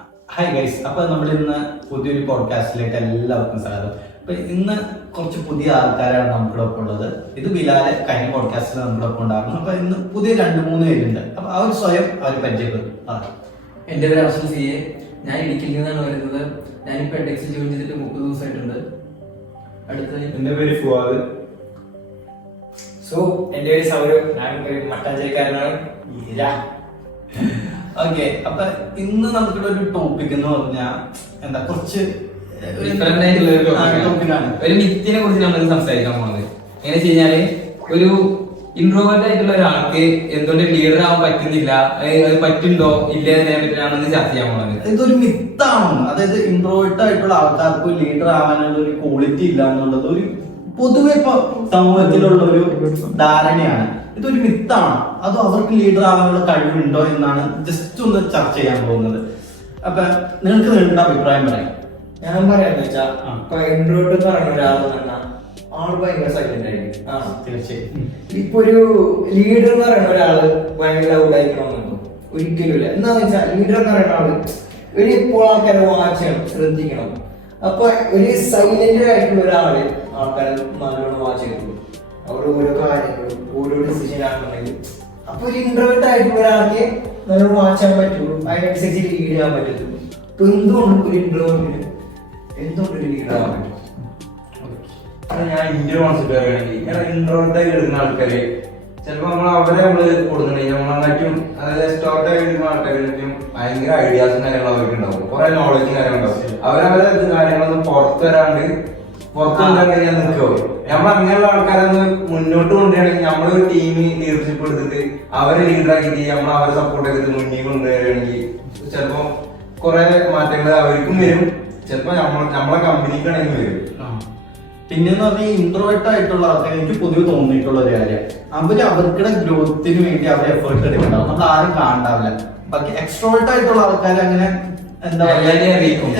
Hi guys, അപ്പൊ നമ്മൾ ഇന്ന് പുതിയൊരു പോഡ്കാസ്റ്റിലേക്ക് എല്ലാവർക്കും സ്വാഗതം. അപ്പൊ ഇന്ന് കുറച്ച് പുതിയ ആൾക്കാരാണ് നമ്മുടെ ഒപ്പം ഉള്ളത്. ഇത് ബിലാല് കഴിഞ്ഞ പോഡ്കാസ്റ്റിൽ നമ്മുടെ ഒപ്പം ഉണ്ടായിരുന്നു. അപ്പൊ ഇന്ന് പുതിയ 2-3 പേരുണ്ട്. അപ്പൊ അവർ സ്വയം അവർ പരിചയപ്പെടും. എന്റെ പേര് അർഷൻ സി എ. ഞാൻ ഇടുക്കിയിൽ നിന്നാണ് വരുന്നത്. ഞാനിപ്പോ എഡെക്സിൽ ജോയിൻ ചെയ്തിട്ട് 30 ദിവസമായിട്ടുണ്ട്. അടുത്ത എന്റെ പേര് ഫുവാദ്. എന്റെ പേര് സൗരവ്. ഞാൻ മട്ടാഞ്ചേരിക്കാരനാണ്. ഓക്കെ, അപ്പൊ ഇന്ന് നമുക്കിവിടെ ഒരു ടോപ്പിക് എന്ന് പറഞ്ഞാൽ എന്താ കുറച്ച് ഡിഫറെന്റ് ആയിട്ടുള്ള ഒരു ടോപ്പിക്കാണ്. ഒരു മിത്തിനെ കുറിച്ച് നമ്മൾ സംസാരിക്കാൻ പോകുന്നത് എങ്ങനെ വെച്ച് കഴിഞ്ഞാല്, ഒരു ഇൻട്രോവേർട്ട് ആയിട്ടുള്ള ഒരാൾക്ക് എന്തുകൊണ്ട് ലീഡർ ആവാൻ പറ്റുന്നില്ല, അത് പറ്റുണ്ടോ ഇല്ലേ എന്നതിനെ പറ്റിയാണ് ചർച്ച ചെയ്യാൻ പോകുന്നത്. ഇതൊരു മിത്താണോ? അതായത് ഇൻട്രോവേർട്ട് ആയിട്ടുള്ള ആൾക്കാർക്ക് ലീഡർ ആവാനുള്ള ഒരു ക്വാളിറ്റി ഇല്ല എന്നുള്ളത് ഒരു പൊതുവെ ഇപ്പൊ സമൂഹത്തിലുള്ള ഒരു ധാരണയാണ്. ഇതൊരു മിത്താണ്. അതോ അവർക്ക് ലീഡർ ആവാനുള്ള കഴിവുണ്ടോ എന്നാണ് ജസ്റ്റ് ഒന്ന് ചർച്ച ചെയ്യാൻ പോകുന്നത്. അപ്പൊ നിങ്ങൾക്ക് നിങ്ങളുടെ അഭിപ്രായം പറയാം. ഞാൻ പറയാന്ന് വെച്ചാ, ഇപ്പൊ ഇൻട്രോവേർട്ട് എന്ന് പറയുന്ന ഒരാളെന്ന് പറഞ്ഞാൽ ആള് ഭയങ്കര സൈലന്റ് ആയിരിക്കും. തീർച്ചയായും. ഇപ്പൊ ഒരു ലീഡർ എന്ന് പറയുന്ന ഒരാള് ഭയങ്കര ഔട്ടായിരിക്കണമെന്നുണ്ടോ? ഒരിക്കലും ഇല്ല. എന്താന്ന് വെച്ചാൽ ലീഡർ എന്ന് പറയുന്ന ആള് ഒരു ഇപ്പോൾ ആൾക്കാരെ വാച്ച് ചെയ്യണം, ശ്രദ്ധിക്കണം. അപ്പൊ ഒരു സൈലന്റ് ആയിട്ടുള്ള ഒരാള് ആൾക്കാരെ നല്ലോണം വാച്ച് ചെയ്തു അവർ ഓരോ കാര്യങ്ങളും ഓരോ ഡിസിഷൻ ആണെന്നുണ്ടെങ്കിൽ, അപ്പൊ ഒരു ഇൻട്രോവേർട്ട് ആയിട്ടുള്ള ഒരാൾക്ക് നല്ലോണം വാച്ച് ചെയ്യാൻ പറ്റുള്ളൂ, അതിനനുസരിച്ച് ലീഡ് ചെയ്യാൻ പറ്റുള്ളൂ. ഇപ്പൊ എന്തുകൊണ്ട് ഒരു ഇൻട്രോവേർട്ടിന് എന്തുകൊണ്ട് ഒരു ലീഡ് ആവാൻ പറ്റും? ഞാൻ ഇന്ത്യ കോൺസെപ്റ്റ് പറയുകയാണെങ്കിൽ, ഇൻട്രോവേർട്ട് ആയി എടുക്കുന്ന ആൾക്കാര് ചിലപ്പോ നമ്മള് കൊടുക്കുന്നുണ്ടെങ്കിൽ നമ്മളെന്നാറ്റും, അതായത് എക്സ്ട്രോവേർട്ട് ആയി എടുക്കുന്ന ആൾക്കാരും ഭയങ്കര ഐഡിയാസും കാര്യങ്ങളും അവർക്ക് ഉണ്ടാവും, കുറെ നോളജും കാര്യങ്ങളുണ്ടാവും. അവരവരെ കാര്യങ്ങളൊന്നും പുറത്തു വരാണ്ട് പുറത്തുണ്ടാക്കാൻ നിൽക്കുമോ. നമ്മൾ അങ്ങനെയുള്ള ആൾക്കാരൊന്ന് മുന്നോട്ട് കൊണ്ടുവരികയാണെങ്കിൽ, നമ്മളൊരു ടീം ലീഡർഷിപ്പ് എടുത്തിട്ട് അവരെ ലീഡറാക്കിയിട്ട് നമ്മൾ അവരെ സപ്പോർട്ട് ചെയ്തിട്ട് മുന്നിൽ കൊണ്ടുവരികയാണെങ്കിൽ ചിലപ്പോ കുറെ മാറ്റങ്ങൾ അവർക്കും വരും, ചിലപ്പോ നമ്മളെ കമ്പനിക്കാണെങ്കിൽ വരും. പിന്നെന്ന് പറഞ്ഞാൽ ഇൻട്രോവേർട്ട് ആയിട്ടുള്ള ആൾക്കാർ എനിക്ക് പൊതുവെ തോന്നിയിട്ടുള്ള ഒരു കാര്യം, അവരുടെ ഗ്രോത്തിന് വേണ്ടി അവർ എഫേർട്ട് എടുക്കണ്ടാവും. നമ്മൾ ആരും കാണാവില്ല. ബാക്കി എക്സ്ട്രോവേർട്ട് ആയിട്ടുള്ള ആൾക്കാർ അങ്ങനെ എന്താ അറിയിച്ചെടുക്കും.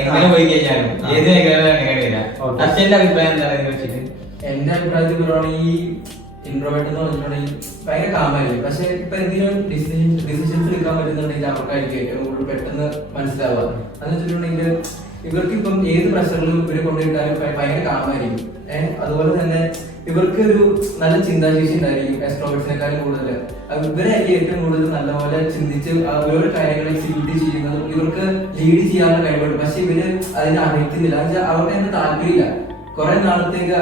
എങ്ങനെ പോയി കഴിഞ്ഞാലും ഏത് മേഖലയിലാണ്. അച്ഛന്റെ അഭിപ്രായം എന്താണെന്ന് വെച്ചിട്ട്, എന്റെ അഭിപ്രായത്തിൽ പറയുകയാണെങ്കിൽ ഈ ഇൻട്രോവേർട്ട് എന്ന് പറഞ്ഞിട്ടുണ്ടെങ്കിൽ ഭയങ്കര കാമായിരിക്കും. പക്ഷെ ഇപ്പൊ എന്തെങ്കിലും ഡിസിഷൻസ് എടുക്കാൻ പറ്റുന്നുണ്ടെങ്കിൽ അവർക്കായിരിക്കും ഏറ്റവും കൂടുതൽ പെട്ടെന്ന് മനസ്സിലാവുക. എന്ന് വെച്ചിട്ടുണ്ടെങ്കിൽ ഇവർക്ക് ഇപ്പം ഏത് പ്രഷറിലും ഇവരെ കൊണ്ടുപോയിട്ടാലും ഭയങ്കര കാമായിരിക്കും. അതുപോലെ തന്നെ ഇവർക്ക് ഒരു നല്ല ചിന്താശേഷി ഉണ്ടായിരിക്കും എക്സ്ട്രോവേർട്സിനെക്കാളും കൂടുതൽ. ഇവരായിരിക്കും ഏറ്റവും കൂടുതൽ നല്ലപോലെ ചിന്തിച്ച് ഓരോ കാര്യങ്ങൾ എക്സിക്യൂട്ട് ചെയ്യുന്നതും ഇവർക്ക് ലീഡ് ചെയ്യാനുള്ള കഴിവുണ്ട്. പക്ഷെ ഇവര് അതിനെ അറിയിക്കുന്നില്ല. എന്നുവെച്ചാൽ അവർക്ക് അതിന് താല്പര്യമില്ല. കുറെ നാളത്തേക്ക്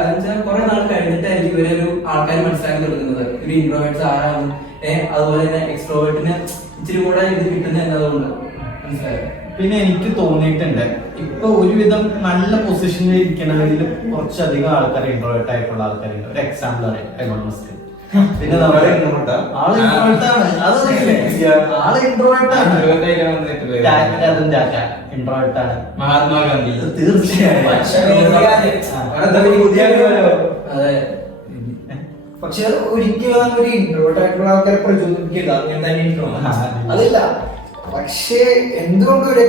കുറെ നാൾ കഴിഞ്ഞിട്ടായിരിക്കും ഇവരെ ഒരു ആൾക്കാർ മനസ്സിലാക്കി തുടങ്ങുന്നത് ഒരു ഇൻട്രോവേർട്സ് ആരാണ്. അതുപോലെ തന്നെ എക്സ്ട്രോവേർട്ടിന് ഇച്ചിരി കൂടെ ഇത് കിട്ടുന്നത് എന്നതുകൊണ്ട് മനസ്സിലായത്. പിന്നെ എനിക്ക് തോന്നിയിട്ടുണ്ട്, ഇപ്പൊ ഒരുവിധം നല്ല പൊസിഷനിൽ ഇരിക്കണമെങ്കിൽ കുറച്ചധികം ആൾക്കാർ ഇൻട്രോവേർട്ട് ആയിട്ടുള്ള ആൾക്കാരുണ്ട്. ഒരു എക്സാമ്പിൾ അറിയാം, എലോൺ മസ്ക്. പിന്നെ ആള് ഇൻട്രോവേർട്ട് ആണ്. മഹാത്മാഗാന്ധി തീർച്ചയായും. പക്ഷെ ഒരിക്കലും ഒരു ഇൻട്രോവേർട്ട് ആയിട്ടുള്ള ആൾക്കാരെ പ്രചോദിപ്പിക്കില്ല. ഞാൻ തന്നെ ഇൻട്രോവേർട്ട് അതില്ല. പക്ഷേ എന്തുകൊണ്ട് ഒരു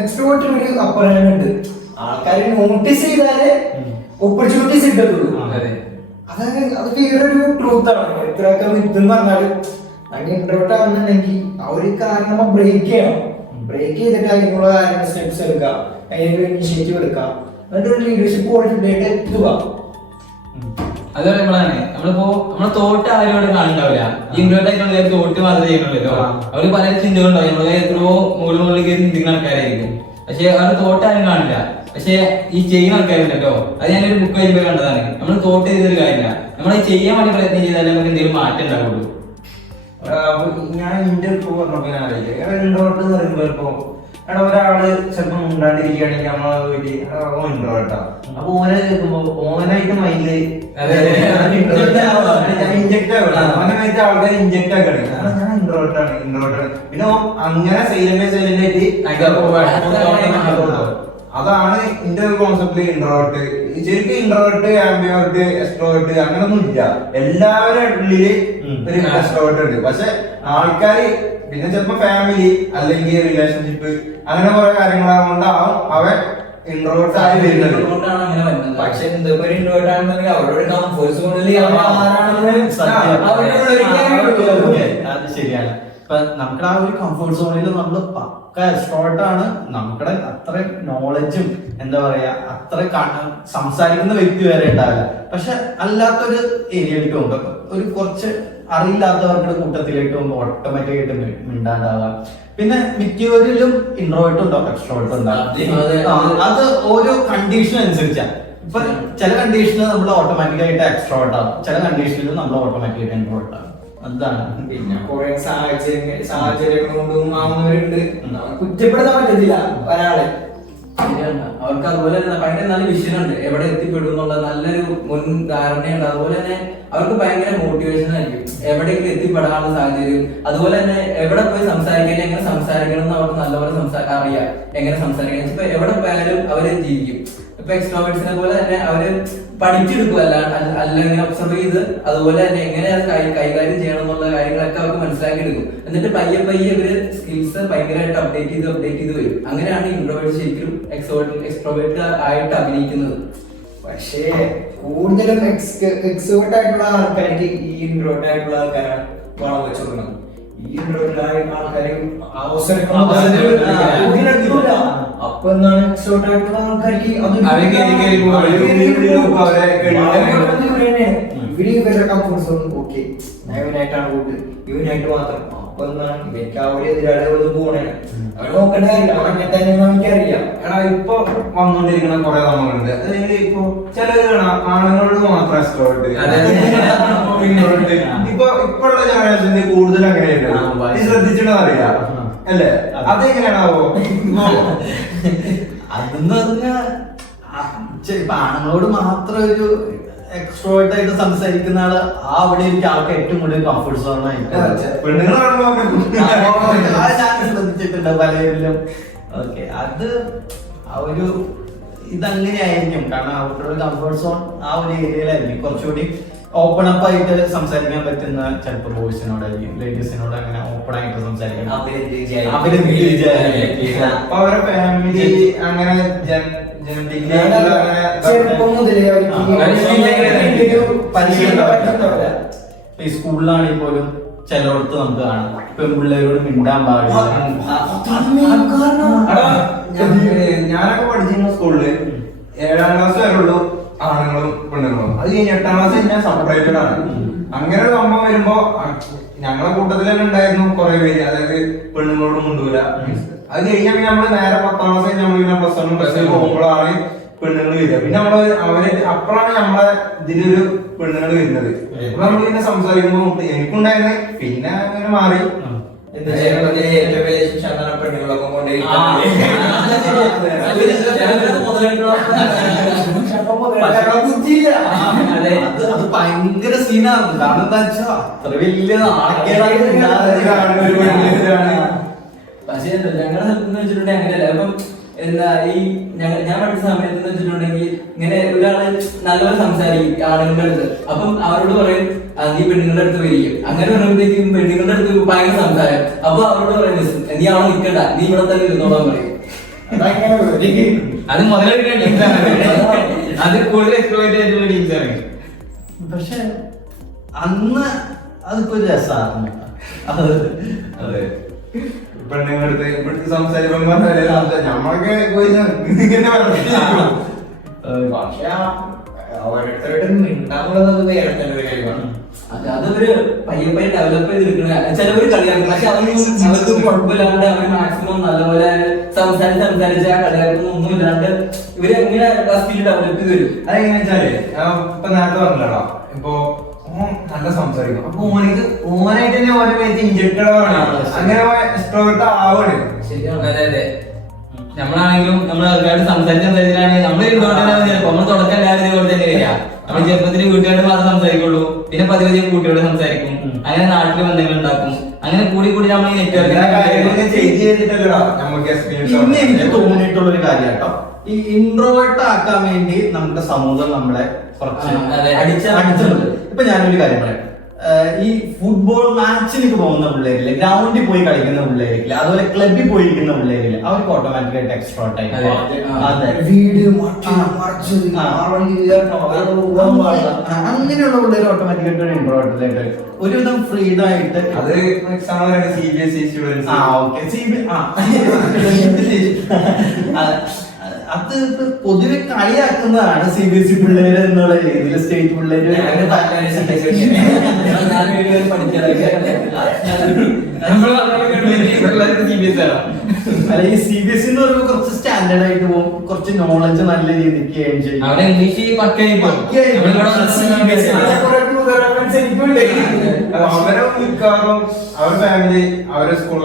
എക്സ്ട്രോവേർട്ടിന് ഒരു അപ്പുറം ഉണ്ട്. ആൾക്കാരെ നോട്ടീസ് ചെയ്താലേ ഓപ്പർച്യൂണിറ്റീസ് കിട്ടത്തുള്ളൂ. അത് വേറൊരു ട്രൂത്ത് ആണ്. എത്രയൊക്കെ മിത്തെന്ന് പറഞ്ഞാല് അങ്ങനെ ഇൻട്രോവേർട്ട് ആവുന്നുണ്ടെങ്കിൽ ആ ഒരു കാര്യം നമ്മൾ ബ്രേക്ക് ചെയ്യണം. ബ്രേക്ക് ചെയ്തിട്ട് അതിനുള്ള കാര്യങ്ങൾ സ്റ്റെപ്സ് എടുക്കാം, അതിനൊരു ഇനിഷ്യേറ്റീവ് എടുക്കാം, എന്നിട്ട് ഒരു ലീഡർഷിപ്പ് ക്വാളിറ്റിയിലേക്ക് എത്തുക. അത് പറയുമ്പോഴാണ് നമ്മളെ തോട്ട് ആരോട് കാണുന്നുണ്ടാവില്ല. ഇൻട്രോവേർട്ട് ആയിട്ടുള്ള തോട്ട് മാത്രമേ ചെയ്യുന്നുള്ളൂ. അവര് പല ചിന്തകളുണ്ടാവും. നമ്മളെ എത്രയോ മുകളിൽ ചിന്തിക്കുന്ന ആൾക്കാരായിരിക്കും. പക്ഷെ അവരുടെ തോട്ട് ആരും കാണില്ല. പക്ഷെ ഈ ചെയ്യുന്ന ആൾക്കാരുണ്ടല്ലോ, അത് ഞാനൊരു ബുക്ക് വായിച്ചപ്പോൾ കണ്ടതാണ്. നമ്മൾ തോട്ട് ചെയ്തൊരു കാര്യമില്ല, നമ്മൾ ചെയ്യാൻ വേണ്ടി പ്രയത്നം ചെയ്താലേ നമുക്ക് എന്തെങ്കിലും മാറ്റം ഉണ്ടാവുള്ളൂ. ഞാൻ ഇന്ത്യ പറഞ്ഞപ്പോ ഞാൻ ആലോചിക്കാം, ഇൻട്രോവേർട്ട് എന്ന് പറയുമ്പോ ഇപ്പൊ ഒരാള് ചിലപ്പോ ഉണ്ടാണ്ടിരിക്കുകയാണെങ്കിൽ നമ്മളെ വീട്ടിൽ ഇൻട്രോവേർട്ടാ. അപ്പൊ ഓനെ കേൾക്കുമ്പോ ഓനായിട്ട് മൈൻഡ് ഇൻജക്ട് ആൾക്കാർ ഇൻജക്ട് ആക്കണേ, ഞാൻ ഇൻട്രോവേർട്ടാണ്. പിന്നെ അങ്ങനെ സൈലന്റ് ആയിട്ട് അതാണ് എന്റെ ഒരു കോൺസെപ്റ്റ്. ഇൻട്രോവേർട്ട് ശരിക്കും ഇൻട്രോവേർട്ട്, ആംബിവേർട്ട്, എക്സ്ട്രോവേർട്ട് അങ്ങനൊന്നും ഇല്ല. എല്ലാവരുടെ ഉള്ളില് ഒരു എക്സ്ട്രോവേർട്ട് ഉണ്ട്. പക്ഷെ ആൾക്കാര് പിന്നെ ചിലപ്പോ ഫാമിലി അല്ലെങ്കിൽ റിലേഷൻഷിപ്പ് അങ്ങനെ കുറെ കാര്യങ്ങളാകൊണ്ടാവും അവൻ ഇൻട്രോവേർട്ട് ആയി വരുന്നത്. അതുകൊണ്ടാണ് അങ്ങനെ വരുന്നത്. പക്ഷെ എന്തൊക്കെ ഒരു ഇൻട്രോവേർട്ട് ആണെന്നുണ്ടെങ്കിൽ അവരുടെ കംഫോർട്ട് സോണിൽ അത് ശരിയാണ്. ഇപ്പൊ നമ്മുടെ ആ ഒരു കംഫർട്ട് സോണിൽ നമ്മൾ പക്ക എക്സ്ട്രോവേർട്ട് ആണ്. നമ്മുടെ അത്ര നോളജും എന്താ പറയാ അത്ര സംസാരിക്കുന്ന വ്യക്തി വരെ ഉണ്ടാവില്ല. പക്ഷെ അല്ലാത്തൊരു ഏരിയയിലേക്ക് പോകുമ്പോ ഒരു കുറച്ച് അറിയില്ലാത്തവരുടെ കൂട്ടത്തിലേക്ക് പോകുമ്പോൾ ഓട്ടോമാറ്റിക് ആയിട്ട് മിണ്ടാണ്ടാവാം. പിന്നെ മിക്കവരിലും ഇൻട്രോവേർട്ടും ഉണ്ടാവും എക്സ്ട്രോവേർട്ടും ഉണ്ടാവും. അത് ഓരോ കണ്ടീഷൻ അനുസരിച്ചാണ്. ഇപ്പൊ ചില കണ്ടീഷനിൽ നമ്മൾ ഓട്ടോമാറ്റിക് ആയിട്ട് എക്സ്ട്രോവേർട്ട് ആവും, ചില കണ്ടീഷനിൽ നമ്മൾ ഓട്ടോമാറ്റിക് ആയിട്ട് ഇൻട്രോവേർട്ട് ആവും. അതാണ്. പിന്നെ കുറെ സാഹചര്യങ്ങൾ കൊണ്ടും ആവുന്നവരുണ്ട്. കുറ്റപ്പെടുത്താൻ പറ്റത്തില്ല ഒരാളെ. ശരിയാണ്. അവർക്ക് അതുപോലെ തന്നെ ഭയങ്കര നല്ല വിഷൻ ഉണ്ട്, എവിടെ എത്തിപ്പെടും എന്നുള്ള നല്ലൊരു മുൻധാരണയുണ്ട്. അതുപോലെ തന്നെ അവർക്ക് ഭയങ്കര മോട്ടിവേഷൻ ആയിരിക്കും എവിടെയെങ്കിലും എത്തിപ്പെടാനുള്ള സാഹചര്യം. അതുപോലെ തന്നെ എവിടെ പോയി സംസാരിക്കാൻ എങ്ങനെ സംസാരിക്കണം എന്ന് അവർക്ക് നല്ലപോലെ അറിയാം, എങ്ങനെ സംസാരിക്കണം. ഇപ്പൊ എവിടെ പോയാലും അവര് ജീവിക്കും. ഇപ്പൊ എക്സ്ട്രോവേർട്സിനെ പോലെ തന്നെ അവര് പഠിച്ചെടുക്കും, അല്ലെങ്കിൽ ഒബ്സർവ് ചെയ്ത് അതുപോലെ തന്നെ എങ്ങനെ അത് കൈകാര്യം ചെയ്യണം എന്നുള്ള കാര്യങ്ങളൊക്കെ അവർക്ക് മനസ്സിലാക്കി എടുക്കും. എന്നിട്ട് പയ്യെ പയ്യെ ഇവര് സ്കിൽസ് ഭയങ്കരമായിട്ട് അപ്ഡേറ്റ് ചെയ്ത് വരും. അങ്ങനെയാണ് ഇൻട്രോവേർട്ട് ശരിക്കും എക്സ്ട്രോവേർട്ട് ആയിട്ട് അഭിനയിക്കുന്നത്. പക്ഷേ കൂടുതലും എക്സ്ട്രോവേർട്ട് ആയിട്ടുള്ള ആൾക്കാർക്ക് ഈ ഇൻട്രോവേർട്ട് ആയിട്ടുള്ള ആൾക്കാരാണ് വളം വെച്ചു കൊടുക്കുന്നത്. ഈ ഇൻട്രോവേർട്ട് ആൾക്കാര് അപ്പൊ എന്താണ് എക്സ്ട്രോവേർട്ട് ആയിട്ടുള്ള ആൾക്കാർക്ക് ഇവര് ഇവരുടെ കംഫോർട്ട് സോൺ ഓക്കെ ഇവനായിട്ടാണ് കൂട്ട്, ഇവനായിട്ട് മാത്രം. അപ്പൊ എന്താണ് ഇവർക്ക് അവര് എതിരാളികളൊന്നും പോകണേ അവർ നോക്കേണ്ട കാര്യമില്ല. അങ്ങനെ തന്നെ എനിക്കറിയാം. എടാ ഇപ്പൊ വന്നോണ്ടിരിക്കുന്ന കുറെ നമ്മളുണ്ട്. അതായത് ഇപ്പൊ ചിലര് കാണാം ആണുങ്ങളോട് മാത്രം എക്സ്ട്രോവേർട്ട്, ഇപ്പോഴുള്ള ജനറേഷനിൽ കൂടുതൽ അങ്ങനെയുണ്ട്. ശ്രദ്ധിച്ചിട്ടുണ്ടോ അറിയാം അല്ലേ? അതെങ്ങനെയാണാവോ? അതെന്ന് പറഞ്ഞാൽ ഇപ്പൊ ആണുങ്ങളോട് മാത്രം ഒരു എക്സ്ട്രോവേർട്ട് ആയിട്ട് സംസാരിക്കുന്ന ആള് അവിടെ എനിക്ക് ആൾക്ക് ഏറ്റവും കൂടുതൽ കംഫർട്ട് സോൺ ആയിട്ട് ഞാൻ ശ്രദ്ധിച്ചിട്ടുണ്ട് പലരിലും. ഓക്കെ, അത് ആ ഒരു ഇതങ്ങനെയായിരിക്കും. കാരണം അവരുടെ ഒരു കംഫർട്ട് സോൺ ആ ഒരു ഏരിയയിലായിരിക്കും. കുറച്ചുകൂടി ഓപ്പൺ അപ്പ് ആയിട്ട് സംസാരിക്കാൻ പറ്റുന്ന ചിലപ്പോൾ ബോയ്സിനോടായിരിക്കും, ലേഡീസിനോട് അങ്ങനെ ഓപ്പൺ ആയിട്ട് സംസാരിക്കാൻ അവരുടെ ഫാമിലി അങ്ങനെ ചെറുപ്പം മുതലേ ഈ സ്കൂളിലാണെങ്കിൽ പോലും ചിലയിടത്ത് നമുക്ക് കാണാം പെൺപിള്ളേരോട് മിണ്ടാൻ പാടില്ല. ഞാനൊക്കെ പഠിച്ചിരുന്ന സ്കൂളില് 7ാം ക്ലാസ് വരെ ഉള്ളൂ ആണുങ്ങളും പെണ്ണുങ്ങളും. അത് കഴിഞ്ഞ് 8ാം ക്ലാസ് കഴിഞ്ഞാൽ സെപ്പറേറ്റഡ് ആണ്. അങ്ങനെ ഒരു സംഭവം വരുമ്പോ ഞങ്ങളെ കൂട്ടത്തിൽ തന്നെ ഉണ്ടായിരുന്നു കുറെ പേര്, അതായത് പെണ്ണുങ്ങളോട് മുണ്ടൂല. അത് കഴിഞ്ഞാൽ പിന്നെ നമ്മള് നേരെ 10ാം ക്ലാസ് കഴിഞ്ഞ് നമ്മൾ പിന്നെ പ്ലസ് 1 പ്ലസ് 2 പോകുമ്പോഴാണ് പെണ്ണുങ്ങൾ വരിക. പിന്നെ നമ്മള് അവര് അപ്പഴാണ് നമ്മളെ ഇതിലൊരു പെണ്ണുങ്ങൾ വരുന്നത്. അപ്പൊ നമ്മൾ പിന്നെ സംസാരിക്കുമ്പോ എനിക്കുണ്ടായിരുന്നേ, പിന്നെ അങ്ങനെ മാറി. അത് ഭയങ്കര സീനാണ്. കാരണം എന്താ വെച്ചാ അത്ര വലിയ പക്ഷേ ഞങ്ങളുടെ സ്ഥലത്ത് വെച്ചിട്ടുണ്ടെങ്കിൽ അങ്ങനെയല്ല. ഇപ്പം എന്താ ഈ ഞാൻ പഠിച്ച സമയത്ത് വെച്ചിട്ടുണ്ടെങ്കിൽ ഇങ്ങനെ ഒരാള് നല്ലപോലെ സംസാരിക്കും ആളുകളുടെ അടുത്ത്. അപ്പം അവരോട് പറയും നീ പെണ്ണുങ്ങളുടെ അടുത്ത് വരികയും. അങ്ങനെ പറയുമ്പോഴത്തേക്കും പെണ്ണുങ്ങളുടെ അടുത്ത് ഭയങ്കര സംസാരം. അപ്പൊ അവരോട് പറയും നീ അവിടെ നിൽക്കണ്ട, നീ ഇവിടെ തന്നെ ഇരുന്നോളാൻ പറയും. അത് മുതലെടുക്കുന്ന ടീംസാണ്, അത് കൂടുതൽ എക്സ്പ്ലോയിറ്റ് ആയിട്ടുള്ള ടീംസാണ്. പക്ഷെ അന്ന് അതിപ്പോ ഒരു രസമാണ്. അതെ, പെണ്ണുങ്ങളടുത്ത് ഇവിടുത്തെ സംസാരിക്കുമ്പോ നമ്മളൊക്കെ പോയി പക്ഷെ ഓരോരുത്തരുടെ മിണ്ടാന്നുള്ളത് വേറെ തന്നെ ഒരു കഴിവാണ്. അതവര് പയ്യെ പയ്യെ ഡെവലപ്പ് ചെയ്തെടുക്കണ. ചിലവര് കളിയാക്കും, പക്ഷെ അവർക്ക് കുഴപ്പമില്ലാണ്ട് അവര് മാക്സിമം നല്ലപോലെ സംസാരിച്ച് ആ കളിയാക്കുന്ന ഒന്നും ഇല്ലാണ്ട് ഇവര് എങ്ങനെ സ്കിൽ ഡെവലപ്പ് ചെയ്ത് വരും. അതെങ്ങനെ വെച്ചാല് ഇപ്പൊ നേരത്തെ പറഞ്ഞല്ലോ, ഇപ്പൊ നല്ല സംസാരിക്കും. അപ്പൊ ഓനായിട്ട് തന്നെ ഓരോ മേത്ത് ഇഞ്ചക്റ്റഡ് ആണ്. അങ്ങനെ എക്സ്ട്രോവേർട്ട് ആവാണ്. ശരിയാണ്. അതെ അതെ, നമ്മളാണെങ്കിലും നമ്മൾ ആൾക്കാരോട് സംസാരിച്ചാണ് നമ്മൾ നമ്മൾ തുടക്കം എല്ലാവരും ഇതുപോലെ തന്നെ വരിക. നമ്മൾ ചെറുപ്പത്തിൽ വീട്ടുകാരോട് മാത്രം സംസാരിക്കുള്ളൂ, പിന്നെ പതിവ് കൂട്ടിയോട് സംസാരിക്കും, അങ്ങനെ നാട്ടിൽ ബന്ധങ്ങൾ ഉണ്ടാക്കും. അങ്ങനെ കൂടി കൂടി നമ്മൾ ഈ നെറ്റ്വർക്ക് ചെയ്തിട്ടല്ലോ നമുക്ക് എക്സ്പീരിയൻസ്. പിന്നെ എനിക്ക് തോന്നിയിട്ടുള്ള ഒരു കാര്യം കേട്ടോ, ഈ ഇൻട്രോവേർട്ട് ആക്കാൻ വേണ്ടി നമ്മുടെ സമൂഹം നമ്മളെ കുറച്ച് അതെ, അടിച്ചിട്ടുണ്ട്. ഇപ്പൊ ഞാനൊരു കാര്യം പറയാം. ഈ ഫുട്ബോൾ മാച്ചിനൊക്കെ പോകുന്ന പിള്ളേരില്ലേ, ഗ്രൗണ്ടിൽ പോയി കളിക്കുന്ന പിള്ളേരില്ലേ, അതുപോലെ ക്ലബിൽ പോയി ഇരിക്കുന്ന പിള്ളേരില്ലേ, അവർക്ക് ഓട്ടോമാറ്റിക്കായിട്ട് എക്സ്ട്രോ ടൈം. അതെ, വീട് മറിച്ച് അങ്ങനെയുള്ള പിള്ളേർ ഓട്ടോമാറ്റിക്കായിട്ട് ഒരു ഇൻട്രോവേർട്ടിലേക്ക് ഒരുവിധം ഫ്രീഡം ആയിട്ട് അത് എക്സാം CBSE സ്റ്റുഡൻസ്. അത് പൊതുവെ കളിയാക്കുന്നതാണ് CBSE പിള്ളേര് എന്നുള്ള രീതിയിൽ. സ്റ്റേറ്റ് പിള്ളേര് അല്ല, ഈ CBSE എന്ന് പറയുമ്പോൾ കുറച്ച് സ്റ്റാൻഡേർഡ് ആയിട്ട് പോകും, കുറച്ച് നോളജ് നല്ല രീതിക്ക് അവിടെ ഇംഗ്ലീഷ് അവരെ മിക്കവാറും അവരുടെ ഫാമിലി അവരെ സ്കൂൾ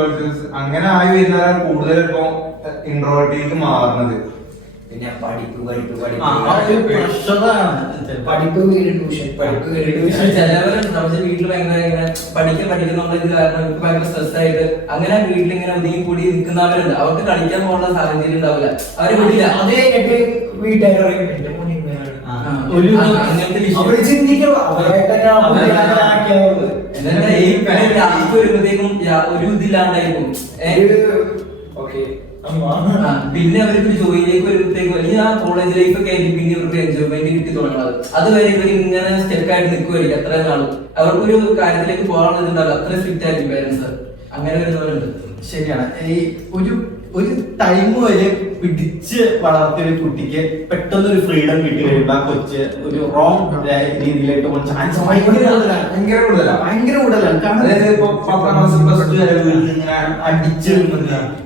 അങ്ങനെ ആയി വരുന്നവരാണ് കൂടുതൽ ഇപ്പൊ ഇൻട്രോവേർട്ടിലേക്ക് മാറുന്നത്. പിന്നെ പഠിപ്പ് പഠിപ്പ് പ്രഷറാണ്. പഠിപ്പ് വീട് ട്യൂഷൻ, പഠിപ്പ് വീട് ട്യൂഷൻ. ചിലവരുണ്ട് നമ്മുടെ വീട്ടിൽ ഭയങ്കര പഠിക്കുന്ന ഇത് കാരണം ഇപ്പൊ ഭയങ്കര സ്ട്രെസ് ആയിട്ട് അങ്ങനെ വീട്ടിലിങ്ങനെ ഒതുങ്ങി കൂടി നിൽക്കുന്നവരുണ്ട്. അവർക്ക് കളിക്കാൻ പോകാനുള്ള സാഹചര്യം ഉണ്ടാവില്ല, അവര് വിടില്ല. അത് കഴിഞ്ഞിട്ട് വീട്ടുകാർ അവര് ചിന്തിക്കണം എന്നിട്ട് ഈ ലാസ്റ്റ് വരുമ്പോഴത്തേക്കും ഒരു ഇതില്ലാണ്ടായിരിക്കും. പിന്നെ അവർക്ക് ജോലിയിലേക്ക് വരുമ്പോഴത്തേക്കും അല്ലെങ്കിൽ ആ കോളേജ് ലൈഫ് ഒക്കെ ആയിരിക്കും പിന്നെ ഇവർക്ക് എൻജോയ്മെന്റ് കിട്ടി തുടങ്ങുന്നത്. അതുവരെ ഇവർ ഇങ്ങനെ സ്റ്റെക്കായിട്ട് നിൽക്കുമായിരിക്കും അത്ര നാളും. അവർക്കൊരു കാര്യത്തിലേക്ക് പോകാനുള്ളത് ഉണ്ടാവില്ല, അത്ര സ്ട്രിക്റ്റ് ആയിരിക്കും പേരൻസ്. അങ്ങനെ വരുന്നവരുണ്ട്. ശരിയാണ്. ഈ ഒരു ടൈം വരെ പിടിച്ച് വളർത്തിയ ഒരു കുട്ടിക്ക് പെട്ടെന്ന് ഒരു ഫ്രീഡം കിട്ടി കഴിയുമ്പോൾ ആ കൊച്ച് ഒരു റോങ് രീതിയിലേക്ക് പോകാൻ ചാൻസ് ഭയങ്കര കൂടുതലാണ്. കാരണം അതായത് ഇപ്പൊ 10ാം ക്ലാസ് പ്ലസ് 2 വരെ വീട്ടിൽ ഇങ്ങനെ അടിച്ച്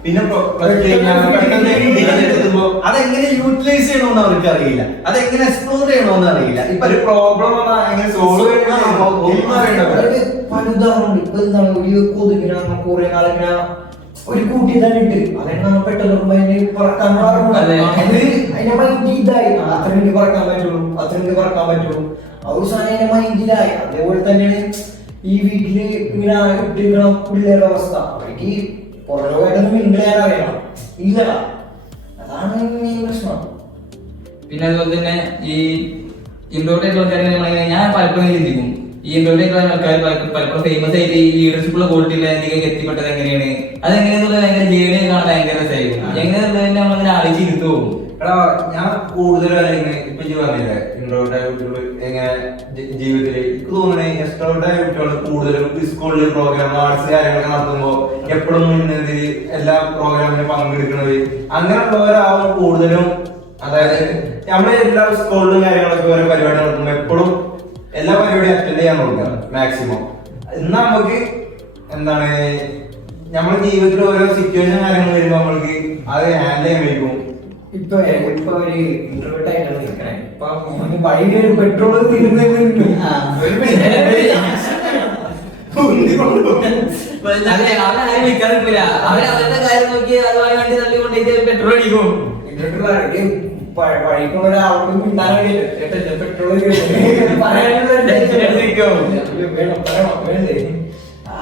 പിന്നെ അതെങ്ങനെ യൂട്ടിലൈസ് ചെയ്യണമെന്ന് അവർക്ക് അറിയില്ല, അതെങ്ങനെ എക്സ്പ്ലോർ ചെയ്യണമെന്ന് അറിയില്ല. ഇപ്പൊ ഒരു പ്രോബ്ലം എങ്ങനെ സോൾവ് പല ഉദാഹരണം. ഇപ്പൊ എന്താണ് ഒരു കൊതുകിനാ കുറെ നാളിങ്ങനെ ഒരു കൂട്ടി തന്നെ ഇട്ട് അതെങ്ങനെ പെട്ടെന്ന് പറക്കാൻ അതിന്റെ മൈൻഡ് ഇതായി അത്ര എനിക്ക് പറക്കാൻ പറ്റുള്ളൂ, അത്ര എനിക്ക് പറക്കാൻ പറ്റുള്ളൂ. അവസാനം അതിന്റെ മൈൻഡിലായി. അതേപോലെ തന്നെയാണ് ഈ വീട്ടില് ഇങ്ങനെ ഇട്ടിരിക്കണ പിള്ളേരുടെ അവസ്ഥ. അവർക്ക് പുറലോകമായിട്ടൊന്നും മിങ്കിൾ ചെയ്യാൻ അറിയണം ഇല്ല, അതാണ് മെയിൻ പ്രശ്നം. പിന്നെ അതുപോലെ തന്നെ ഈ ഇൻഡോർട്ടേക്ക് ആൾക്കാരെ ഞാൻ പലപ്പോഴും ചിന്തിക്കും, ഈ ഇൻഡോർട്ടേക്ക് ആൾക്കാർ പലപ്പോഴും ഫേമസ് ആയിട്ട് ഈ ലീഡർഷിപ്പുള്ള ക്വാളിറ്റിയിലെ എന്തെങ്കിലും എത്തിപ്പെട്ടത് എങ്ങനെയാണ്, അതെങ്ങനെയാണെന്നുള്ള ഭയങ്കര ജേണി കാണാൻ ഭയങ്കര രസമായിരിക്കും. എങ്ങനെയാണെന്നുള്ളത് നമ്മളിങ്ങനെ ആലോചിച്ച് ഇരുത്തു പോകും. ഞാൻ കൂടുതലും ഇപ്പൊ പറഞ്ഞില്ലേ ഇൻട്രോവേർട്ടായ കുട്ടികൾ എങ്ങനെ ജീവിതത്തില് എനിക്ക് തോന്നണേ എക്സ്ട്രോവേർട്ടായ കുട്ടികൾ കൂടുതലും സ്കൂളിൽ പ്രോഗ്രാം ആർട്സ് കാര്യങ്ങളൊക്കെ നടത്തുമ്പോ എപ്പോഴും മുന്നേതിൽ എല്ലാ പ്രോഗ്രാമിനും പങ്കെടുക്കുന്നവര് അങ്ങനെയുള്ളവരാവും കൂടുതലും. അതായത് നമ്മള് എല്ലാ സ്കൂളിലും കാര്യങ്ങളൊക്കെ ഓരോ പരിപാടി നടത്തുമ്പോ എപ്പോഴും എല്ലാ പരിപാടിയും അറ്റൻഡ് ചെയ്യാൻ നോക്കുക മാക്സിമം. എന്നാ നമുക്ക് എന്താണ് നമ്മുടെ ജീവിതത്തിൽ ഓരോ സിറ്റുവേഷൻ കാര്യങ്ങൾ വരുമ്പോ നമ്മൾക്ക് അത് ഹാൻഡിൽ ചെയ്യാൻ കഴിയും. ഇപ്പൊ ഒരു ഇന്റർവ്യൂട്ട് ആയിട്ടാണ് നിൽക്കണേ. ഇപ്പൊ വഴിയിൽ ഒരു പെട്രോൾ തീരുന്നു. അതെ, അവരാരും വിൽക്കാൻ നിൽക്കില്ല. അവരവരുടെ കാര്യം നോക്കി അതുമായി വണ്ടി തള്ളിക്കൊണ്ടേക്ക് പെട്രോൾ അടിക്കും. വഴിക്കുള്ള ഒരാളോട് മിണ്ടാൻ വേണ്ടിയിട്ട് പെട്രോൾ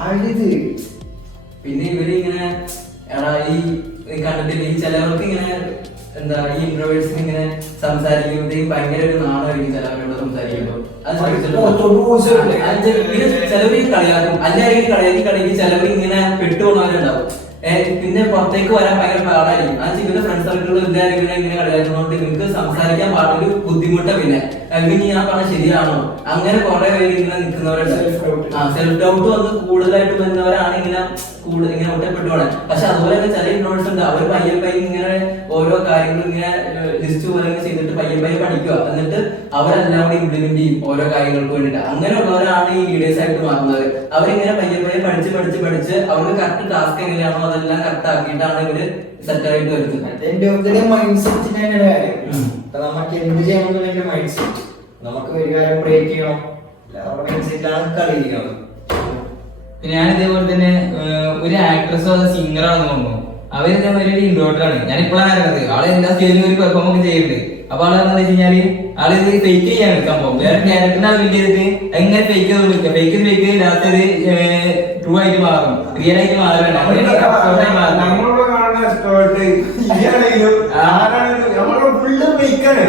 ആഴിത്. പിന്നെ ഇവര് ഇങ്ങനെ ഈ കണ്ടിട്ടില്ല ഈ ചിലവർക്ക് ഇങ്ങനെ എന്താ ഈ ഇൻട്രോവേഴ്സിന് ഇങ്ങനെ സംസാരിക്കുമ്പോഴത്തേക്കും ഭയങ്കര ഒരു നാണമായിരിക്കും ചിലവരോട് സംസാരിക്കുമ്പോൾ. ചിലവര് കളിയാക്കും, എല്ലാവരും കളിയാക്കി ചിലവർ ഇങ്ങനെ പെട്ടുപോകുന്നവരുണ്ടാവും. പിന്നെ പുറത്തേക്ക് വരാൻ ഭയങ്കര പാടായിരിക്കും. ആ ഇവരുടെ ഫ്രണ്ട്സ് സർക്കിളിൽ എല്ലാവരും ഇങ്ങനെ കളിയാക്കുന്നതുകൊണ്ട് നിങ്ങൾക്ക് സംസാരിക്കാൻ പാടൊരു ബുദ്ധിമുട്ടാ. പിന്നെ ഇനി ഞാൻ പറഞ്ഞ ശരിയാണോ, അങ്ങനെ കുറെ പേര് ഇങ്ങനെ നിൽക്കുന്നവരുണ്ട്. സെൽഫ് ഡൗട്ട് വന്ന് കൂടുതലായിട്ട് വരുന്നവരാണ് ഇങ്ങനെ ഒറ്റപ്പെട്ടു പോണേ. പക്ഷെ അതുപോലെ തന്നെ ചില ഇൻട്രോവേഴ്സ് ഉണ്ട്, അവർ പയ്യെ ഇങ്ങനെ ഓരോ കാര്യങ്ങളും ഇങ്ങനെ ലിസ്റ്റ് പോലെ ചെയ്തിട്ട് പയ്യെ പഠിക്കുക. എന്നിട്ട് അവരെല്ലാം കൂടി ഇംപ്ലിമെന്റ് ചെയ്യും ഓരോ കാര്യങ്ങൾക്ക് വേണ്ടിയിട്ട്. അങ്ങനെയുള്ളവരാണ് ഈ ലീഡേഴ്സ് ആയിട്ട് മാറുന്നത്. അവരിങ്ങനെ പയ്യെ പഠിച്ച് അവർക്ക് കറക്റ്റ് ടാസ്ക് എങ്ങനെയാണോ അതെല്ലാം കറക്റ്റ് ആക്കിയിട്ടാണ് ഇവര് സെറ്റ് ആയിട്ട് വരുന്നത്. മൈൻഡ് സെറ്റിന്റെ കാര്യം നമുക്ക് എന്ത് ചെയ്യണമെന്നുള്ള മൈൻഡ് സെറ്റ്. നമുക്ക് ഒരു കാര്യം ബ്രേക്ക് ചെയ്യണം, മൈൻഡ് സെറ്റിലാണ് കളി ചെയ്യണം. പിന്നെ ഞാൻ ഇതേപോലെ തന്നെ ഒരു ആക്ട്രസോ അത് സിംഗറാണെന്ന് തോന്നുന്നു. അവര് വലിയ ഇൻട്രോവേർട്ടാണ്. ഞാൻ ഇപ്പോഴാണ് അറിയുന്നത്. ആള് എല്ലാ സ്റ്റേജിലും ഒരു പെർഫോം ഒക്കെ ചെയ്യുന്നുണ്ട്. അപ്പൊ ആള് എന്താ വെച്ച് കഴിഞ്ഞാല് ആള് ഇത് ഫേക്ക് ചെയ്യാൻ എടുക്കാൻ പോകും. വേറെ ക്യാരക്ടറിനെ ആൾ ബിൽഡ് ചെയ്തിട്ട് എങ്ങനെ ഫേക്ക് ചെയ്ത് വിളിക്കുക, ഫേക്ക് ലാസ്റ്റ് അത് ട്രൂ ആയിട്ട് മാറും, റിയൽ ആയിട്ട് മാറുകയാണ്. നമ്മളോട് കാണുന്ന എക്സ്ട്രോവേർട്ട് ഇയാണെങ്കിലും ആരാണെങ്കിലും നമ്മളോട് ഫുള്ള് ഫേക്കാണ്.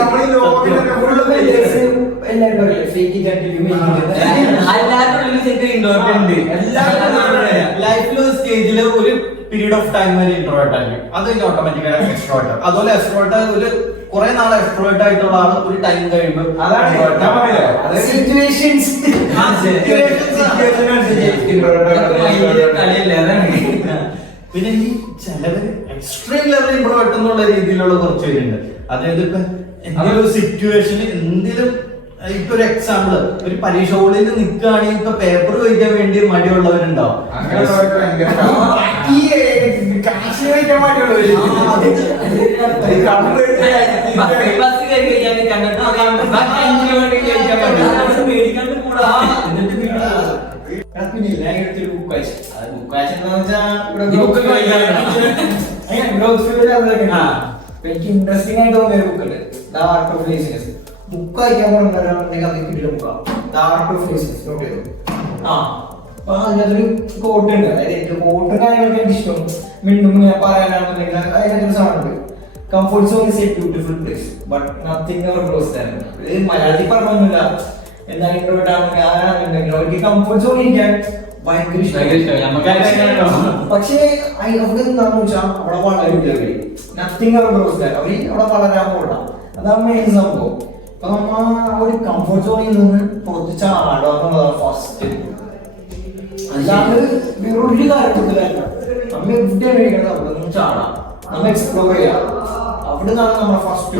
നമ്മൾ ഈ ലോകത്തിലൊക്കെ ഫുള്ള് എല്ലാവരും പറയില്ലേ fake it until you make it. എല്ലാവരും ശരിക്കും ഇൻട്രോവേർട്ട് ഉണ്ട്. ലൈഫിൽ ഒരു സ്റ്റേജിൽ ഒരു പീരീഡ് ഓഫ് ടൈം വരെ ഇൻട്രോവേർട്ട് ആയിരിക്കും, അത് കഴിഞ്ഞ് ഓട്ടോമാറ്റിക്കായി എക്സ്ട്രോവേർട്ട്. അതുപോലെ എക്സ്ട്രോവേർട്ട് ഒരു കുറെ നാൾ എക്സ്ട്രോവേർട്ട് ആയിട്ടുള്ള ആള് ഒരു ടൈം കഴിയുമ്പോൾ അതാണ് ഞാൻ പറയില്ലേ, അതായത് Situations. കളിയല്ലേ അതാണ്. പിന്നെ ഈ ചിലവര് എക്സ്ട്രീം ലെവൽ ഇൻട്രോവേർട്ട് എന്നുള്ള രീതിയിലുള്ള കുറച്ച് പേരുണ്ട്. അതായത് ഇപ്പൊ എന്തെങ്കിലും ഒരു സിറ്റുവേഷനിൽ എന്തെങ്കിലും ഇപ്പൊ ഒരു എക്സാമ്പിൾ ഒരു പരീക്ഷ ഹോളിൽ നിൽക്കുകയാണെങ്കിൽ ഇപ്പൊ പേപ്പർ വയ്ക്കാൻ വേണ്ടി മടിയുള്ളവരുണ്ടാവും. അങ്ങനെയുള്ളവർക്ക് ഭയങ്കര ഈ കാശ് കഴിക്കാൻ വേണ്ടിയുള്ളവര്. ബസ് കയറി കഴിഞ്ഞാൽ കണ്ടിട്ട് ബാക്കി 5 മിനിറ്റ് കഴിക്കാൻ പറ്റും. പേടിക്കാണ്ട് കൂടാ. എന്നിട്ട് പിന്നെ ഞാൻ എടുത്തൊരു ബുക്ക് വായിച്ചു. അത് ബുക്ക് വായിച്ചെന്ന് വെച്ചാൽ ഇവിടെ ഈ book ഒക്കെ വായിക്കാറുണ്ടോ? ഗ്രോത്ത് ഫീൽഡ് എനിക്ക് ഇൻട്രസ്റ്റിംഗ് ആയിട്ട് തോന്നിയ ഒരു ബുക്ക് ഉണ്ട്, the art of laziness. Book വായിക്കാൻ പോകുന്നുണ്ടെങ്കിൽ അത് കിട്ടിയ ബുക്കാണ് the art of laziness. Note ചെയ്തു. അപ്പൊ അതിനകത്തൊരു കോട്ട് ഉണ്ട്, അതായത് കോട്ടും കാര്യങ്ങളൊക്കെ എനിക്ക് ഇഷ്ടം. വീണ്ടും ഞാൻ പറയാനാണെന്നുണ്ടെങ്കിൽ അതിനകത്തൊരു സാധനമുണ്ട്, comfort zone is a beautiful place but nothing ever grows there. ഇത് മലയാളത്തിൽ പറഞ്ഞൊന്നുമില്ല, എന്നാൽ ഇൻട്രോവേർട്ട് ആണെന്നുണ്ടെങ്കിൽ അവർക്ക് കംഫർട്ട് സോൺ ഇരിക്കാൻ ഭയങ്കര ഇഷ്ടം. പക്ഷേ അവിടെ എന്താണെന്ന് വെച്ചാൽ അവിടെ വളരെ നത്തിങ് അവർ ഗ്രോസ് ദെയർ, അവര് അവിടെ വളരാൻ പോകണ്ട. അതാണ് മെയിൻ സംഭവം. അപ്പൊ നമ്മ ആ ഒരു കംഫർട്ട് സോണിൽ നിന്ന് പുറത്ത് ചാടുക എന്നുള്ളതാണ് ഫസ്റ്റ്. അല്ലാണ്ട് വേറൊരു കാര്യത്തില്ല. നമ്മ എവിടെ കഴിക്കണം അവിടെ നിന്ന് ചാടാം, നമ്മൾ എക്സ്പ്ലോർ ചെയ്യാം. അവിടെ നിന്നാണ് നമ്മുടെ ഫസ്റ്റ്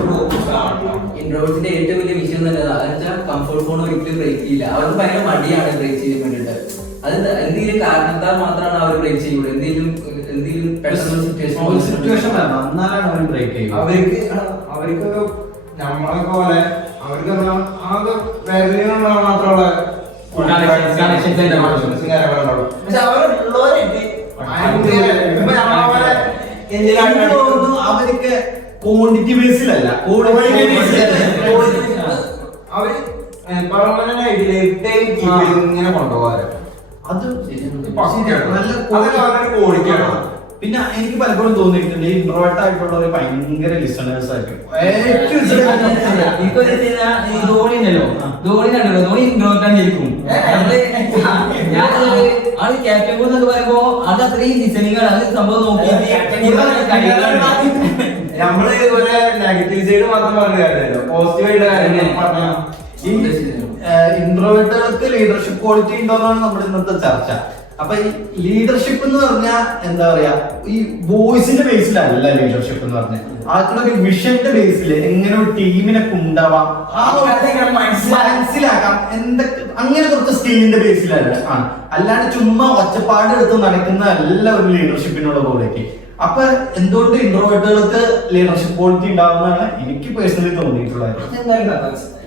ഇൻട്രോവേർട്ടിന്റെ ഏറ്റവും വലിയ വിഷയം തന്നെ അതെന്നുവെച്ചാൽ കംഫർട്ട് സോൺ ഒരിക്കലും ബ്രേക്ക് ചെയ്യില്ല. അവർക്ക് ഭയങ്കര മടിയാണ് ബ്രേക്ക് ചെയ്യാൻ വേണ്ടിട്ട്. അത് എന്തെങ്കിലും കാരണത്താൽ മാത്രമാണ് അവർ ബ്രേക്ക് ചെയ്യുള്ളൂ. എന്തെങ്കിലും പെട്ടെന്ന് സിറ്റുവേഷൻ വേണം, എന്നാലാണ് അവർ ബ്രേക്ക് ചെയ്യുക. അവർക്ക് നമ്മളൊക്കെ പോലെ അവർക്ക് ആകെ വേദനയുള്ള മാത്രമുള്ള പക്ഷെ അവരുള്ളവരൊക്കെ അവർക്ക് ക്വാണ്ടിറ്റി ബേസിലല്ല, ക്വാളിറ്റി ബേസിലല്ല. അവര് പെർമനന്റ് ആയിട്ട് ലൈഫ് ടൈം ഇങ്ങനെ കൊണ്ടുപോകാറ്. അത് നല്ല ക്വാളിറ്റിയാണ്. പിന്നെ എനിക്ക് പലപ്പോഴും തോന്നിയിട്ടുണ്ട് ഈ ഇൻട്രോവേർട്ട് ആയിട്ടുള്ളവർ ഭയങ്കര ലിസണേഴ്സ് ആയിരിക്കും. ധോണി ഉണ്ടല്ലോ, ധോണി കണ്ടല്ലോ, ധോണി ഇൻട്രോവേർട്ടാണ് ശരിക്കും. ആള് ക്യാപ്റ്റൻ എന്നൊക്കെ പറയുമ്പോ അത് അത്രയും ലിസണിങ് ആണ്. അത് സംഭവം നോക്കി നമ്മള് ഇതുപോലെ നെഗറ്റീവ് സൈഡ് മാത്രം പറഞ്ഞ കാര്യമല്ലോ, പോസിറ്റീവ് ആയിട്ട് കാര്യം പറഞ്ഞാൽ ഈ ഇൻട്രോവേർട്ടുകൾക്ക് ലീഡർഷിപ്പ് ക്വാളിറ്റി ഉണ്ടോന്നാണ് നമ്മുടെ ഇന്നത്തെ ചർച്ച. അപ്പൊ ഈ ലീഡർഷിപ്പ് എന്ന് പറഞ്ഞാൽ എന്താ പറയാ, ഈ വോയിസിന്റെ ബേസിലല്ല ലീഡർഷിപ്പ് എന്ന് പറഞ്ഞാൽ ആൾക്കുള്ള ഒരു വിഷന്റെ ബേസിൽ എങ്ങനെ ഒരു ടീമിനെ കൊണ്ടുപോവാം, ആ മനസ്സിലാക്കാം എന്തൊക്കെ, അങ്ങനെ കുറച്ച് സ്കില്ലിന്റെ ബേസിലാണ് ആണ്. അല്ലാണ്ട് ചുമ്മാ ഒച്ചപ്പാട് എടുത്ത് നടക്കുന്ന അല്ല ഒരു ലീഡർഷിപ്പിനുള്ള ക്വാളിറ്റി. അപ്പൊ എന്തുകൊണ്ട് ഇൻട്രോവേർട്ടുകൾക്ക് ലീഡർഷിപ്പ് ക്വാളിറ്റി ഉണ്ടാവുന്നതാണ് എനിക്ക് പേഴ്സണലി തോന്നിയിട്ടുള്ളത്.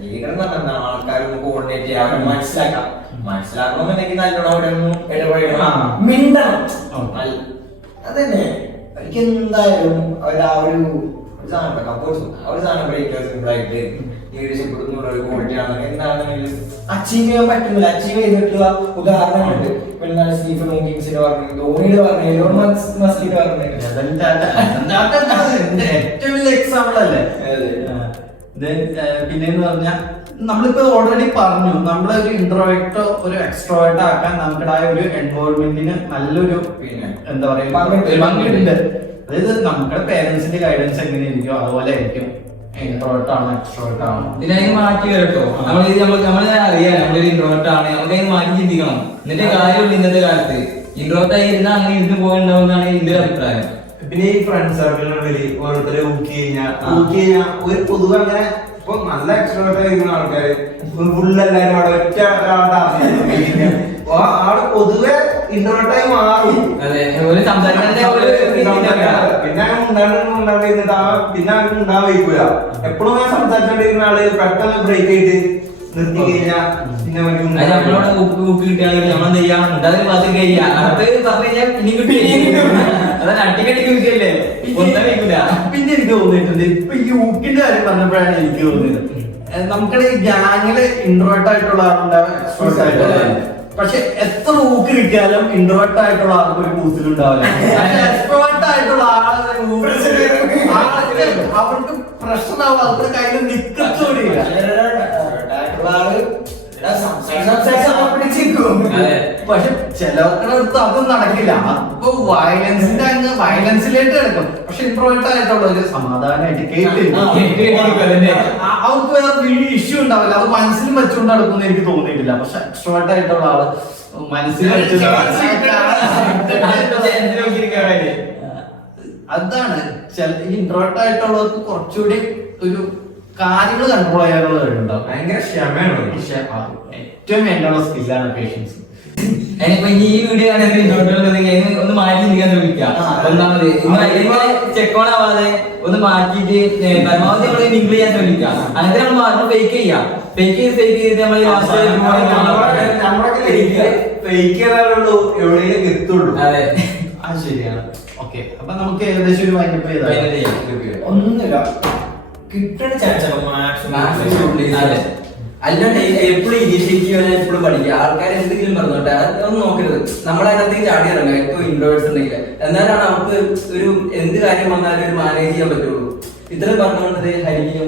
ലീഡർ എന്ന് പറഞ്ഞാൽ ആൾക്കാരൊന്ന് കോർഡിനേറ്റ് ചെയ്യാം, അവരെ മനസ്സിലാക്കാം. മനസ്സിലാക്കണമെന്നുണ്ടെങ്കിൽ നല്ലോണം അവിടെ ഒന്നും ഇടപെടണം, മിണ്ടണം. അതന്നെ എനിക്ക് എന്തായാലും അവർ ആ ഒരു സാധനം കമ്പോസ് ആ ഒരു സാധനം ബ്രേക്കേഴ്സ് സിമ്പിളായിട്ട് ലീഡർഷിപ്പ് ഒരു ക്വാളിറ്റി ആണ്. എന്താണെങ്കിലും അച്ചീവ് ചെയ്യാൻ പറ്റുന്നില്ല. അച്ചീവ് ചെയ്തിട്ടുള്ള ഉദാഹരണങ്ങളുണ്ട്. പിന്നെ സ്റ്റീഫൻ ഹോക്കിൻസിന് പറഞ്ഞു, ധോണിയുടെ പറഞ്ഞു, എലോൺ മസ്കിന്റെ പറഞ്ഞു. ഏറ്റവും വലിയ എക്സാമ്പിൾ അല്ലേ. പിന്നെന്ന് പറഞ്ഞാൽ നമ്മളിപ്പോ ഓൾറെഡി പറഞ്ഞു, നമ്മളെ ഒരു ഇൻട്രോവേർട്ടോ ഒരു എക്സ്ട്രോവേർട്ടോ ആക്കാൻ നമുക്കിടായ ഒരു എൻവയോൺമെന്റിന് നല്ലൊരു പിന്നെ എന്താ പറയാ പങ്കുണ്ട്. അതായത് നമ്മുടെ പേരൻസിന്റെ ഗൈഡൻസ് എങ്ങനെയായിരിക്കും അതുപോലെ ആയിരിക്കും ഇൻട്രോവേർട്ട് ആണോ എക്സ്ട്രോവേർട്ട് ആണോ. ഇതിനെ മാറ്റി വരട്ടോ. നമ്മളെ അറിയാം നമ്മളൊരു ഇൻട്രോവേർട്ട് ആണ്, നമുക്ക് അതിന് മാറ്റി ചിന്തിക്കണം. എന്നിട്ട് കാര്യമുള്ളൂ ഇന്നത്തെ കാലത്ത്. ഇൻട്രോവേർട്ട് ആയി ഇരുന്നാൽ അങ്ങനെ ഇരുന്ന് പോയിണ്ടാവുന്നതാണ് എന്റെ ഒരു അഭിപ്രായം. പിന്നെ ഈ ഫ്രണ്ട് സർക്കിളിനുള്ളിൽ ഓരോരുത്തരെ ഊക്കി കഴിഞ്ഞാൽ ഒരു പൊതുവെ അങ്ങനെ ഇപ്പൊ നല്ല എക്സ്ട്രോവേർട്ട് ആയിരിക്കുന്ന ആൾക്കാര് ഫുള്ളെല്ലാരും അവിടെ ഒറ്റ ഒരാളുടെ ആള് പൊതുവെ ഇൻട്രോവേർട്ടായി മാറും. പിന്നെ ഉണ്ടാണ്ടിരുന്നിട്ട് പിന്നെ അവർക്ക് ഉണ്ടാവില്ല. എപ്പോഴും ഞാൻ സംസാരിച്ചോണ്ടിരിക്കുന്ന ആള് പെട്ടെന്ന് ബ്രേക്ക് ആയിട്ട് നിർത്തി കഴിഞ്ഞാൽ പിന്നെ നമ്മളോട് ബുക്ക് കിട്ടിയാണെങ്കിൽ നമ്മളെന്ത് ചെയ്യാം, ഉണ്ടാകുന്ന പാത്രം കഴിയാ അത് പറഞ്ഞു കഴിഞ്ഞാൽ ഇനി കിട്ടി അതാണ് അട്ടിക്കട്ടിക്ക് കിട്ടിയല്ലേ ഒന്നും കഴിക്കില്ല. പിന്നെ എനിക്ക് തോന്നിയിട്ടുണ്ട് ഇപ്പൊ ഈ ഊക്കിന്റെ കാര്യം പറഞ്ഞപ്പോഴാണ് എനിക്ക് തോന്നിയത്, നമുക്കിടെ ഈ ഗ്യാങ്ങില് ഇൻട്രോവേർട്ട് ആയിട്ടുള്ള ആളുണ്ടാവും, എക്സ്ട്രോവേർട്ട് ആയിട്ടുള്ള ആള്. പക്ഷെ എത്ര ഊക്ക് കിട്ടിയാലും ഇൻട്രോവേർട്ട് ആയിട്ടുള്ള ആൾക്ക് ഒരു കൂത്തിലുണ്ടാവില്ല. എക്സ്ട്രോവേർട്ട് ആയിട്ടുള്ള അവർക്ക് പ്രശ്നമാവും, അവരുടെ കയ്യിൽ നിൽക്കത്തോടിയില്ല. അതെ. പക്ഷെ ചിലർക്കുടെ അടുത്ത് അതും നടക്കില്ല. അപ്പൊ വയലൻസിന്റെ അങ്ങ് വയലൻസിലേക്ക് കിടക്കും. പക്ഷെ ഇൻട്രോവേർട്ട് ആയിട്ടുള്ള ഒരു സമാധാനമായിട്ട് അവർക്ക് വേറെ വലിയ ഇഷ്യൂ ഉണ്ടാവില്ല. അത് മനസ്സിൽ വെച്ചുകൊണ്ട് നടക്കുമെന്ന് എനിക്ക് തോന്നിയിട്ടില്ല. പക്ഷെ എക്സ്ട്രോവേർട്ട് ആയിട്ടുള്ള ആള് മനസ്സിൽ വെച്ച് അതാണ് ഇൻട്രോവേർട്ട് ആയിട്ടുള്ളവർക്ക് കുറച്ചുകൂടി ഒരു കാര്യങ്ങൾ കൺട്രോൾ ചെയ്യാനുള്ള കഴിവുണ്ടാവും. ഭയങ്കര ക്ഷമയാണ്. ഏറ്റവും വേണ്ടുള്ള സ്കില്ലാണ് പേഷ്യൻസ്. ഇനിയിപ്പോ ഈ വീഡിയോ ഒന്ന് മാറ്റി ചിന്തിക്കാൻ ശ്രമിക്കാം. ഒന്നാമത് ചെക്കോൺ ആവാതെ ഒന്ന് മാറ്റിയിട്ട് പരമാവധി നമ്മൾ മിങ്കിൾ ചെയ്യാൻ ശ്രമിക്കാം. അങ്ങനത്തെ നമ്മൾ മാറുമ്പോൾ ഫേക്ക് ചെയ്യാം. ഫേക്ക് ചെയ്ത് നമ്മൾ ഫേക്ക് ചെയ്താലുള്ളൂ എവിടെയെങ്കിലും എത്തുള്ളൂ. അതെ, അത് ശരിയാണ്. ഓക്കെ, അപ്പൊ നമുക്ക് ഏകദേശം ഒരു വൈൻഡപ്പ് ചെയ്താൽ ഒന്നുമില്ല, കിട്ടണ ചാൻസ് അതെ. അല്ലാണ്ട് എപ്പോഴും ഇനിഷ്യേറ്റീവ് എപ്പോഴും പഠിക്കുക. ആൾക്കാർ എന്തെങ്കിലും പറഞ്ഞോട്ടെ, അതൊന്നും നോക്കരുത്. നമ്മളതിനകത്തേക്ക് ചാടി ഇറങ്ങുക. ഏറ്റവും ഇൻട്രോവേഴ്സ് ഉണ്ടെങ്കിൽ എന്നാലാണ് അവർക്ക് ഒരു എന്ത് കാര്യം വന്നാലും ഒരു മാനേജ് ചെയ്യാൻ പറ്റുള്ളൂ. ഇത്രയും പറഞ്ഞുകൊണ്ട് ഹരിക്കും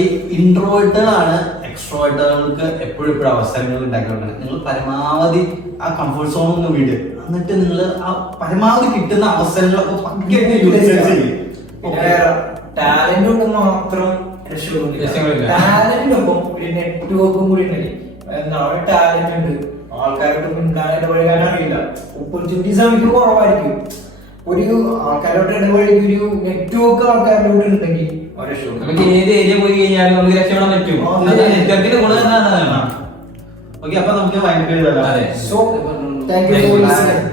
ഈ ഇൻട്രോവേർട്ടുകളാണ് എക്സ്ട്രോവേർട്ടുകൾക്ക് എപ്പോഴും അവസരങ്ങൾ ഉണ്ടാക്കുന്നത്. നിങ്ങൾ പരമാവധി ആ കംഫർട്ട് സോൺ ഒന്ന് വിട്. എന്നിട്ട് നിങ്ങൾ ആ പരമാവധി കിട്ടുന്ന അവസരങ്ങളൊക്കെ ടാലന്റ് കൊണ്ട് മാത്രം രക്ഷപ്പെടില്ല. ടാലന്റിനൊപ്പം ഒരു നെറ്റ്വർക്കും കൂടി ഉണ്ടെങ്കിൽ ടാലന്റ് ഉണ്ട്, ആൾക്കാരോട് ഇടപഴകാൻ അറിയില്ല, ഓപ്പർച്യൂണിറ്റീസ് നമുക്ക് കുറവായിരിക്കും. ഒരു ആൾക്കാരോട് ഇടപഴകി ഒരു നെറ്റ്വർക്ക് ആൾക്കാരോട് ഉണ്ടെങ്കിൽ നമുക്ക് ഏത് ഏരിയ പോയി കഴിഞ്ഞാലും നമുക്ക് രക്ഷപ്പെടാൻ പറ്റും. നെറ്റ്വർക്കിന്റെ ഗുണം എന്താണ്? ഓക്കെ, അപ്പൊ നമുക്ക് വൈൻഡപ്പ് ചെയ്താലോ? അതെ. So thank you for listening.